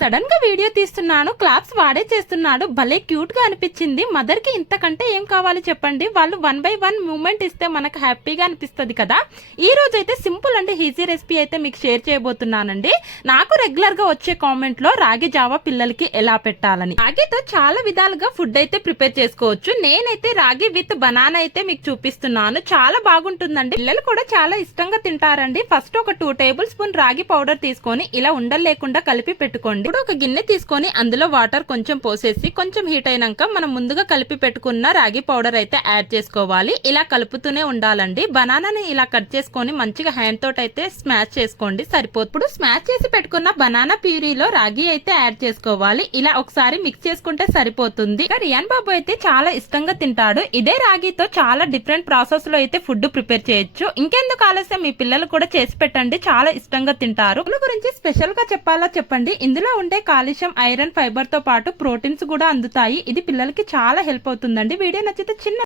Sudden గా video తీస్తున్నాను, claps వాడే చేస్తున్నాడు, భలే క్యూట్ గా అనిపించింది. మదర్ కి ఇంతకంటే ఏం కావాలి చెప్పండి. వాళ్ళు 1 by 1 మూమెంట్ ఇస్తే మనకు హ్యాపీగా అనిపిస్తుంది కదా. ఈ రోజు అయితే సింపుల్ అండ్ ఈజీ రెసిపీ అయితే మీకు షేర్ చేయబోతున్నానండి. నాకు రెగ్యులర్ గా వచ్చే కామెంట్ లో రాగి జావా పిల్లలకి ఎలా పెట్టాలని. రాగితో చాలా విధాలుగా ఫుడ్ అయితే ప్రిపేర్ చేసుకోవచ్చు. నేనైతే రాగి విత్ బనానా అయితే మీకు చూపిస్తున్నాను. చాలా బాగుంటుందండి, పిల్లలు కూడా చాలా ఇష్టంగా తింటారండి. ఫస్ట్ ఒక 2 టేబుల్ స్పూన్ రాగి పౌడర్ తీసుకొని ఇలా ఉండలు లేకుండా కలిపి పెట్టుకోండి. ఇప్పుడు ఒక గిన్నె తీసుకొని అందులో వాటర్ కొంచెం పోసేసి కొంచెం హీట్ అయినాక మనం ముందుగా కలిపి పెట్టుకున్న రాగి పౌడర్ అయితే యాడ్ చేసుకోవాలి. ఇలా కలుపుతూనే ఉండాలండి. బనానాని ఇలా కట్ చేసుకొని మంచిగా హ్యాండ్ తోటి అయితే స్మాష్ చేసుకోండి, సరిపోతుంది. ఇప్పుడు స్మాష్ చేసి పెట్టుకున్న బనానా ప్యూరీలో రాగి అయితే యాడ్ చేసుకోవాలి. ఇలా ఒకసారి మిక్స్ చేసుకుంటే సరిపోతుంది. రియాన్ బాబు అయితే చాలా ఇష్టంగా తింటాడు. ఇదే రాగితో చాలా డిఫరెంట్ ప్రాసెస్ లో అయితే ఫుడ్ ప్రిపేర్ చేయొచ్చు. ఇంకెందుకు ఆలస్యం, మీ పిల్లలు కూడా చేసి పెట్టండి, చాలా ఇష్టంగా తింటారు. గురించి స్పెషల్ గా చెప్పాలా చెప్పండి. ఇందులో ఉండే కాల్షియం, ఐరన్, ఫైబర్ తో పాటు ప్రోటీన్స్ కూడా అందుతాయి. ఇది పిల్లలకి చాలా హెల్ప్ అవుతుందండి. వీడియో నచ్చితే చిన్న